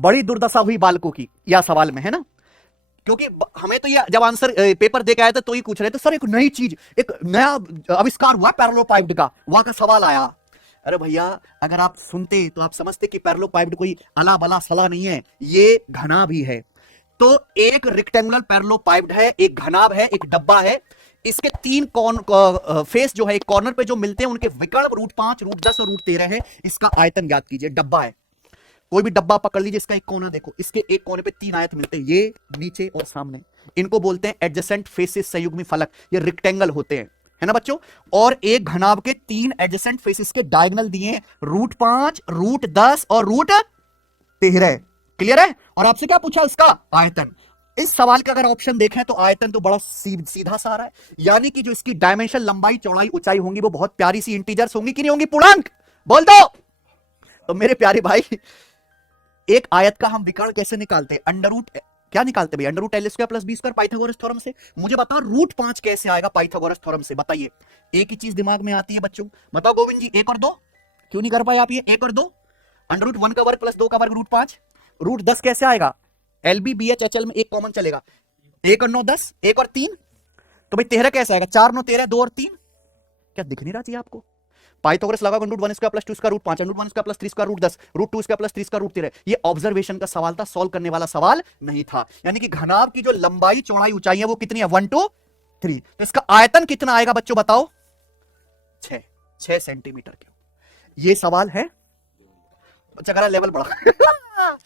बड़ी दुर्दशा हुई बालकों की, यह सवाल में है ना, क्योंकि हमें तो ये जब आंसर पेपर दे के आए थे तो ही पूछ रहे थे सर एक नई चीज, एक नया आविष्कार हुआ पैरेललोपाइप्ड का, वहां का सवाल आया। अरे भैया अगर आप सुनते तो आप समझते कि पैरेललोपाइप्ड कोई अला बला सला नहीं है, ये घना भी है। तो एक रेक्टेंगुलर पैरेललोपाइप्ड है, एक घनाभ है, एक डब्बा है। इसके तीन फेस जो है एक कॉर्नर पे जो मिलते हैं उनके विकर्ण √5, √10 और √13 है। इसका आयतन ज्ञात कीजिए। डब्बा है, कोई भी डब्बा पकड़ लीजिए, इसका एक कोना देखो, इसके एक कोने पे 3 आयत मिलते हैं, ये नीचे और सामने। इनको बोलते हैं एडजेसेंट फेसेस, संयुग्मी फलक। ये रेक्टेंगल होते हैं, है ना बच्चों। और एक घनाभ के 3 एडजेसेंट फेसेस के डायगोनल दिए हैं, √5, √10 और √13। क्लियर है। और आपसे क्या पूछा, उसका आयतन। इस सवाल का अगर ऑप्शन देखें तो आयतन तो बड़ा सीधा सा आ रहा है, यानी कि जो इसकी डायमेंशन, लंबाई, चौड़ाई, ऊंचाई होंगी वो बहुत प्यारी सी इंटीजर्स होंगी कि नहीं होंगी, पूर्णांक। बोल दो। तो मेरे प्यारे भाई, एक आयत का हम विकर्ण कैसे निकालते हैं, अंडर रूट क्या निकालते हैं भाई, √L² + B² पाइथागोरस थ्योरम से। मुझे बताओ √5 कैसे आएगा पाइथागोरस थ्योरम से, बताइए। एक ही चीज दिमाग में आती है बच्चों, बताओ गोविंद जी, 1 और 2 क्यों नहीं कर पाए आप, ये 1 और 2, √1 का वर्ग + 2 का वर्ग √5। √10 कैसे आएगा, LB BH HL में 1 कॉमन चलेगा, 1 और 9 10, 1 और 3, तो भाई 13 कैसे आएगा, 4 9 13, 2 और 3, क्या दिख नहीं रहा चाहिए आपको। पाइथागोरस लगा √1² + 2 √5, √1² + 3 √10, √2² + 3 √13। ये ऑब्जर्वेशन का सवाल था, सॉल्व करने वाला सवाल नहीं था। यानी कि घनाभ की जो लंबाई, चौड़ाई, ऊंचाई है वो कितनी है, 1 2 3। तो इसका आयतन कितना आएगा बच्चों, बताओ, 6 सेंटीमीटर के। ये सवाल है, बच्चा कह रहा लेवल बढ़ा